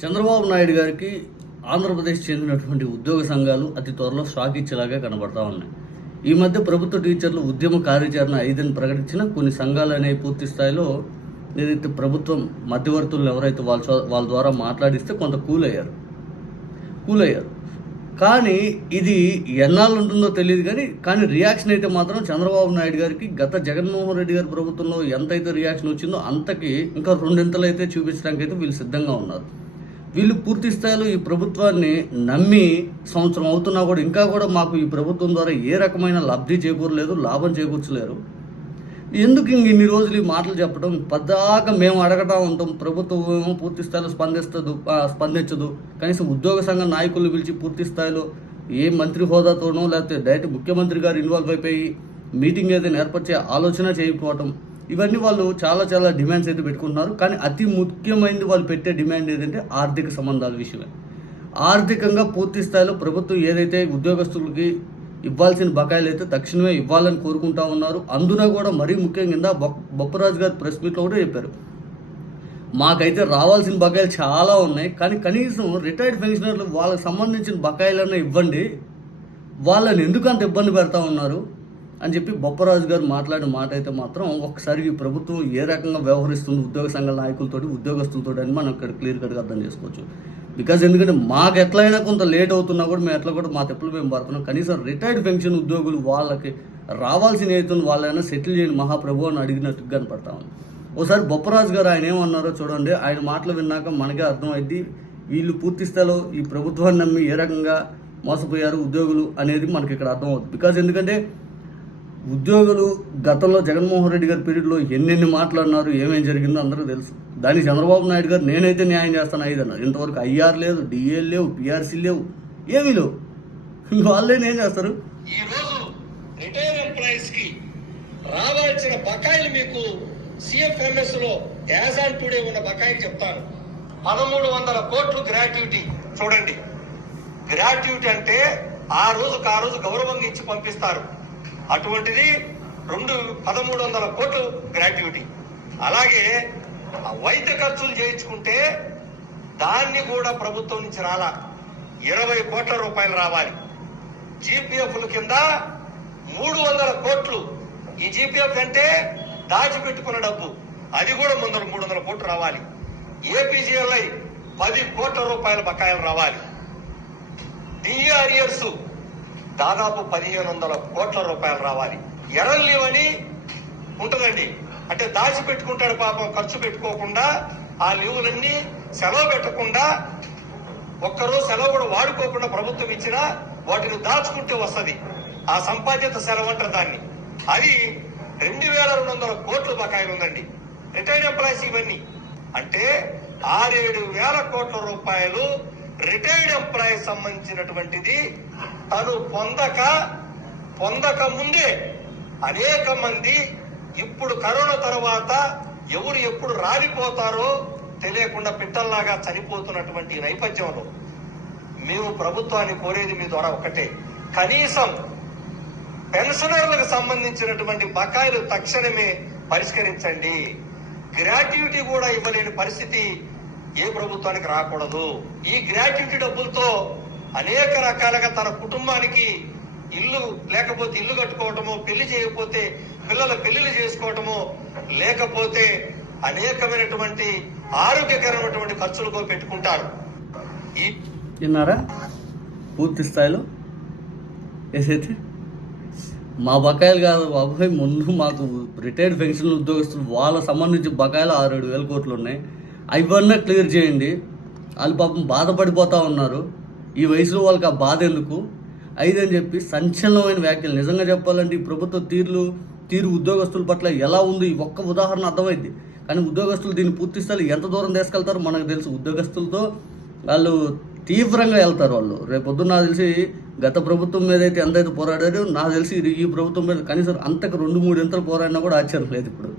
చంద్రబాబు నాయుడు గారికి ఆంధ్రప్రదేశ్ చెందినటువంటి ఉద్యోగ సంఘాలు అతి త్వరలో షాక్ ఇచ్చేలాగా కనబడతా ఉన్నాయి. ఈ మధ్య ప్రభుత్వ టీచర్లు ఉద్యమ కార్యాచరణ ఐదని ప్రకటించిన కొన్ని సంఘాలు అనేవి పూర్తి స్థాయిలో ఏదైతే ప్రభుత్వం మధ్యవర్తులు ఎవరైతే వాళ్ళ వాళ్ళ ద్వారా మాట్లాడిస్తే కొంత కూల్ అయ్యారు కూల్ అయ్యారు కానీ ఇది ఎన్నాళ్ళు ఉంటుందో తెలియదు కానీ కానీ రియాక్షన్ అయితే మాత్రం చంద్రబాబు నాయుడు గారికి గత జగన్మోహన్ రెడ్డి గారి ప్రభుత్వంలో ఎంతైతే రియాక్షన్ వచ్చిందో అంతకి ఇంకా రెండింతలు అయితే చూపించడానికి అయితే వీళ్ళు సిద్ధంగా ఉన్నారు. వీళ్ళు పూర్తి స్థాయిలో ఈ ప్రభుత్వాన్ని నమ్మి సంవత్సరం అవుతున్నా కూడా ఇంకా కూడా మాకు ఈ ప్రభుత్వం ద్వారా ఏ రకమైన లబ్ధి చేకూరలేదు లాభం చేకూర్చలేరు. ఎందుకు ఇంక ఇన్ని రోజులు ఈ మాటలు చెప్పడం? పద్దాక మేము అడగటం ఉంటాం ప్రభుత్వం ఏమో పూర్తి స్థాయిలో స్పందిస్తుంది స్పందించదు. కనీసం ఉద్యోగ సంఘ నాయకులు పిలిచి పూర్తి స్థాయిలో ఏ మంత్రి హోదాతోనో లేకపోతే డైరెక్ట్ ముఖ్యమంత్రి గారు ఇన్వాల్వ్ అయిపోయి మీటింగ్ ఏదైనా ఏర్పరిచే ఆలోచన చేయకపోవటం. ఇవన్నీ వాళ్ళు చాలా చాలా డిమాండ్స్ అయితే పెట్టుకుంటున్నారు. కానీ అతి ముఖ్యమైనది వాళ్ళు పెట్టే డిమాండ్ ఏదంటే ఆర్థిక సంబంధాల విషయమే. ఆర్థికంగా పూర్తి స్థాయిలో ప్రభుత్వం ఏదైతే ఉద్యోగస్తులకి ఇవ్వాల్సిన బకాయిలు అయితే తక్షణమే ఇవ్వాలని కోరుకుంటా ఉన్నారు. అందున కూడా మరీ ముఖ్యంగా కింద బొప్పరాజు గారు ప్రెస్ మీట్లో కూడా చెప్పారు. మాకైతే రావాల్సిన బకాయిలు చాలా ఉన్నాయి. కానీ కనీసం రిటైర్డ్ పెన్షనర్లు వాళ్ళకి సంబంధించిన బకాయిలన్నా ఇవ్వండి. వాళ్ళని ఎందుకు అంత ఇబ్బంది పెడతా ఉన్నారు? అని చెప్పి బొప్పరాజు గారు మాట్లాడిన మాట అయితే మాత్రం ఒకసారి ఈ ప్రభుత్వం ఏ రకంగా వ్యవహరిస్తుంది ఉద్యోగ సంఘాల నాయకులతోటి ఉద్యోగస్తులతో అని మనం ఇక్కడ క్లియర్ కట్గా అర్థం చేసుకోవచ్చు. బికాజ్ ఎందుకంటే మాకు ఎట్లయినా కొంత లేట్ అవుతున్నా కూడా మేము ఎట్లా కూడా మా తెప్పులు మేము పడుతున్నాం కనీసం రిటైర్డ్ పెన్షన్ ఉద్యోగులు వాళ్ళకి రావాల్సిన ఏతున్న వాళ్ళైనా సెటిల్ చేయని మహాప్రభు అని అడిగినట్టు కనపడతా ఉంది. ఒకసారి బొప్పరాజు గారు ఆయన ఏమన్నారో చూడండి. ఆయన మాటలు విన్నాక మనకే అర్థమైంది వీళ్ళు పూర్తి స్థాయిలో ఈ ప్రభుత్వాన్ని నమ్మి ఏ రకంగా మోసపోయారు ఉద్యోగులు అనేది మనకి ఇక్కడ అర్థమవుతుంది బికాజ్ ఎందుకంటే ఉద్యోగులు గతంలో జగన్మోహన్ రెడ్డి గారి పీరియడ్లో ఎన్నెన్ని మాట్లాడినారు ఏమేం జరిగిందో అందరూ తెలుసు. దానికి చంద్రబాబు నాయుడు గారు నేనైతే న్యాయం చేస్తాను ఐదన్నారు ఇంతవరకు ఐఆర్ లేదు డిఎల్ లేవు పిఆర్సీ లేవు ఏమీ లేవు. వాళ్ళే ఏం చేస్తారు? ఈ రిటైర్ ఎంప్లాయీస్కి రావాల్సిన బకాయిలు మీకు సిఎఫ్ఎంఎస్లో యాజ్ ఆన్ టుడే ఉన్న బకాయిలు చెప్తాను పదమూడు వందల కోట్లు గ్రాట్యుటీ. చూడండి. గ్రాట్యుటీ అంటే ఆ రోజుకు ఆ రోజు గౌరవంగా ఇచ్చి పంపిస్తారు. అటువంటిది రెండు పదమూడు వందల కోట్లు గ్రాట్యుటీ అలాగే వైద్య ఖర్చులు చేయించుకుంటే దాన్ని కూడా ప్రభుత్వం నుంచి రాలా. ఇరవై కోట్ల రూపాయలు రావాలి. జీపీఎఫ్ల కింద మూడు వందల కోట్లు ఈ జీపీఎఫ్ అంటే దాచిపెట్టుకున్న డబ్బు. అది కూడా ముందర మూడు వందల కోట్లు రావాలి. ఏపీజీఎల్ఐ పది కోట్ల రూపాయల బకాయిలు రావాలి. డిఆర్ఎస్ దాదాపు పదిహేను వందల కోట్ల రూపాయలు రావాలి. ఎరల్లేవని లీవ్ అని ఉంటుందండి. అంటే దాచి పెట్టుకుంటాడు పాపం ఖర్చు పెట్టుకోకుండా ఆ లీవులన్నీ సెలవు పెట్టకుండా ఒక్కరోజు సెలవు కూడా వాడుకోకుండా ప్రభుత్వం ఇచ్చినా వాటిని దాచుకుంటే వస్తుంది. ఆ సంపాదిత సెలవు అంటారు దాన్ని. అది రెండు వేల రెండు వందల కోట్ల బకాయిలు ఉందండి. రిటైర్డ్ ఎంప్లాయీస్ ఇవన్నీ. అంటే ఆరేడు వేల కోట్ల రూపాయలు రిటైర్డ్ ఎంప్లాయీస్ సంబంధించినటువంటిది తను పొందక పొందక ముందే అనేక మంది ఇప్పుడు కరోనా తర్వాత ఎవరు ఎప్పుడు రాలిపోతారో తెలియకుండా పిట్టల్లాగా చనిపోతున్నటువంటి నేపథ్యంలో మేము ప్రభుత్వాన్ని కోరేది మీ ద్వారా ఒకటే. కనీసం పెన్షనర్లకు సంబంధించినటువంటి బకాయిలు తక్షణమే పరిష్కరించండి. గ్రాట్యుటీ కూడా ఇవ్వలేని పరిస్థితి ఏ ప్రభుత్వానికి రాకూడదు. ఈ గ్రాట్యుటీ డబ్బులతో అనేక రకాలుగా తన కుటుంబానికి ఇల్లు లేకపోతే ఇల్లు కట్టుకోవటము పెళ్ళి చేయకపోతే పిల్లల పెళ్ళిలు చేసుకోవటము లేకపోతే అనేకమైనటువంటి ఆరోగ్యకరమైనటువంటి ఖర్చులకు పెట్టుకుంటారు ఈ విన్నారా పూర్తి స్థాయిలో? ఏదైతే? మా బకాయిలు కాదు బాబాయ్ ముందు మాకు రిటైర్డ్ పెన్షన్ ఉద్యోగస్తులు వాళ్ళ సంబంధించి బకాయిలు ఆరు ఏడు వేల కోట్లు ఉన్నాయి. అవన్నీ క్లియర్ చేయండి. వాళ్ళు పాపం బాధపడిపోతూ ఉన్నారు. ఈ వయసులో వాళ్ళకి ఆ బాధ ఎందుకు? ఐదని చెప్పి సంచలనమైన వ్యాఖ్యలు. నిజంగా చెప్పాలంటే ఈ ప్రభుత్వ తీర్లు తీరు ఉద్యోగస్తుల పట్ల ఎలా ఉంది? ఈ ఒక్క ఉదాహరణ అర్థమైంది. కానీ ఉద్యోగస్తులు దీన్ని పూర్తి స్థాయి ఎంత దూరం తీసుకెళ్తారో మనకు తెలుసు. ఉద్యోగస్తులతో వాళ్ళు తీవ్రంగా వెళ్తారు వాళ్ళు. రేపు పొద్దున్న నాకు తెలిసి గత ప్రభుత్వం మీద అయితే ఎంతైతే పోరాడారో నాకు తెలిసి ఇది ఈ ప్రభుత్వం మీద కనీసం అంతకు రెండు మూడు ఎంతలు పోరాడినా కూడా ఆశ్చర్యం లేదు ఇప్పుడు.